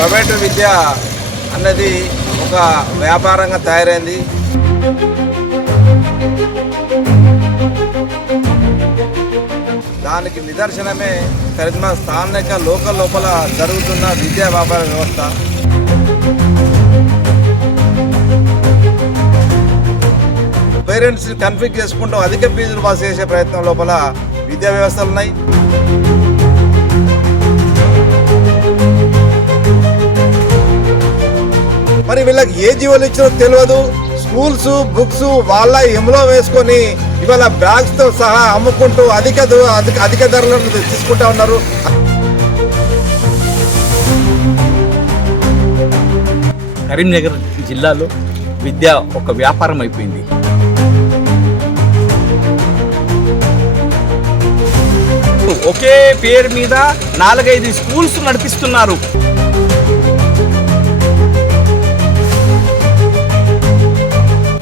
Private విద్య అన్నది ఒక వ్యాపారంగా తయారైంది. దానికి నిదర్శనమే కరీంనగర్ స్థానిక లోపల జరుగుతున్న విద్యా వ్యాపార వ్యవస్థ. పేరెంట్స్ కన్ఫ్యూజ్ చేసుకుంటూ అధిక ఫీజులు పాస్ చేసే ప్రయత్నం లోపల విద్యా వ్యవస్థలు ఉన్నాయి. మరి వీళ్ళకి ఏ జీవోలు ఇచ్చినో తెలియదు. స్కూల్స్ బుక్స్ వాళ్ళ ఎమ్లో వేసుకొని ఇవాళ బ్యాగ్స్తో సహా అమ్ముకుంటూ అధిక ధరలను తీసుకుంటా ఉన్నారు. కరీంనగర్ జిల్లాలో విద్య ఒక వ్యాపారం అయిపోయింది. ఒకే పేరు మీద 4-5 స్కూల్స్ నడిపిస్తున్నారు.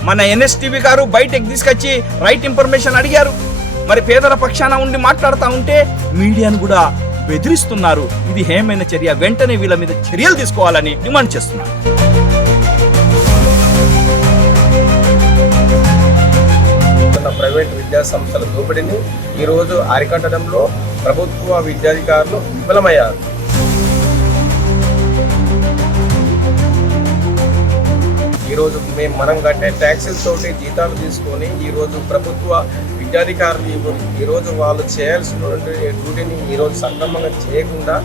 మన ఎన్ఎస్టీవీ గారు బయటకు తీసుకొచ్చి రైట్ ఇన్ఫర్మేషన్ అడిగారు. మరి పేదల పక్షాన ఉండి మాట్లాడుతూ ఉంటే మీడియాను కూడా బెదిరిస్తున్నారు. ఇది హేమైన చర్య, వెంటనే వీళ్ళ మీద చర్యలు తీసుకోవాలని డిమాండ్ చేస్తున్నారు. ప్రైవేట్ విద్యా సంస్థల దోపిడీని ఈరోజు అరికట్టడంలో ప్రభుత్వ విద్యాధికారులు విఫలమయ్యారు. ఈరోజు మనం కట్టే ట్యాక్సీలతోటి జీతాలు తీసుకొని ఈరోజు ప్రభుత్వ విద్యాధికారులు ఈరోజు వాళ్ళు చేయాల్సినటువంటి డ్యూటీని ఈరోజు సక్రమంగా చేయకుండా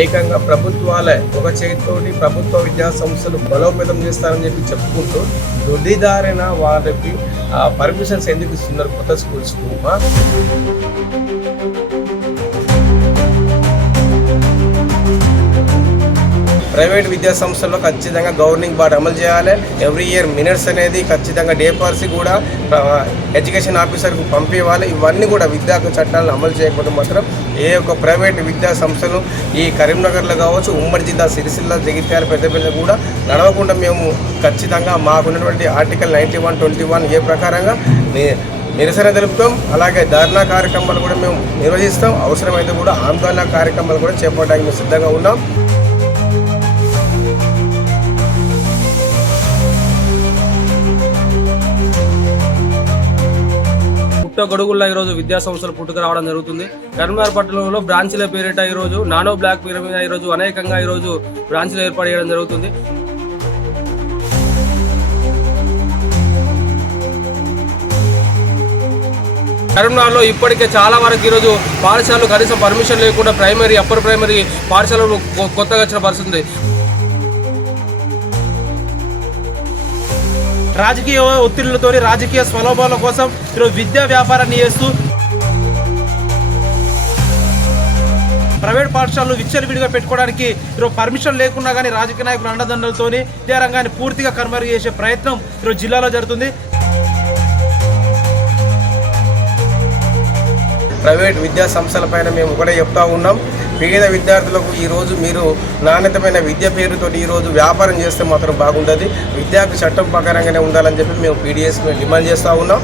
ఏకంగా ప్రభుత్వాలే ఒక చేతితోటి ప్రభుత్వ విద్యా సంస్థలు బలోపేతం చేస్తారని చెప్పి చెప్పుకుంటూ దుర్దిదారిన వాళ్ళకి పర్మిషన్స్ ఎందుకు ఇస్తున్నారు కొత్త స్కూల్స్కు? ప్రైవేట్ విద్యా సంస్థల్లో ఖచ్చితంగా గవర్నింగ్ బాడీ అమలు చేయాలి. ఎవ్రీ ఇయర్ మినిట్స్ అనేది ఖచ్చితంగా డే పాలసీ కూడా ఎడ్యుకేషన్ ఆఫీసర్కు పంపించాలి. ఇవన్నీ కూడా విద్యా చట్టాలను అమలు చేయకపోతే మాత్రం ఏ ఒక్క ప్రైవేట్ విద్యా సంస్థలు ఈ కరీంనగర్లో కావచ్చు, ఉమ్మడి జిల్లా సిరిసిల్ల, జగిత్యాల, పెద్దపల్లి కూడా నడవకుండా మేము ఖచ్చితంగా మాకున్నటువంటి ఆర్టికల్ 91(21) ఏ ప్రకారంగా నిరసన తెలుపుతాం. అలాగే ధర్నా కార్యక్రమాలు కూడా మేము నిర్వహిస్తాం. అవసరమైతే కూడా ఆందోళన కార్యక్రమాలు కూడా చేపట్టడానికి మేము సిద్ధంగా ఉన్నాం. గొడుగుల్లో ఈరోజు విద్యా సంస్థలు పుట్టుకు రావడం జరుగుతుంది. కరీంనగర్ పట్టణంలో బ్రాంచీల పేరిట ఈరోజు నానో బ్లాక్ పేరు మీద ఈరోజు అనేకంగా ఈరోజు బ్రాంచీలు ఏర్పాటు చేయడం జరుగుతుంది. కరీంనగర్లో ఇప్పటికే చాలా వరకు ఈరోజు పాఠశాలలు కనీసం పర్మిషన్ లేకుండా ప్రైమరీ, అప్పర్ ప్రైమరీ పాఠశాలలు కొత్తగా వచ్చిన పరిస్థితి ఉంది. రాజకీయ ఒత్తిళ్లతో రాజకీయ స్వలాభాల కోసం ఈరోజు విద్యా వ్యాపారాన్ని చేస్తూ ప్రైవేట్ పాఠశాలలు విచ్చలవిడిగా పెట్టుకోవడానికి ఈరోజు పర్మిషన్ లేకున్నా కానీ రాజకీయ నాయకుల అండదండలతో విద్యా రంగాన్ని పూర్తిగా కనుమరుగు చేసే ప్రయత్నం ఈరోజు జిల్లాలో జరుగుతుంది. ప్రైవేట్ విద్యా సంస్థలపైన మేము ఒకటే చెప్తా ఉన్నాం. పేద విద్యార్థులకు ఈరోజు మీరు నాణ్యతమైన విద్య పేరుతో ఈరోజు వ్యాపారం చేస్తే మాత్రం బాగుంటుంది. విద్యార్థి చట్టం ప్రకారంగానే ఉండాలని చెప్పి మేము పీడిఎస్ డిమాండ్ చేస్తూ ఉన్నాం.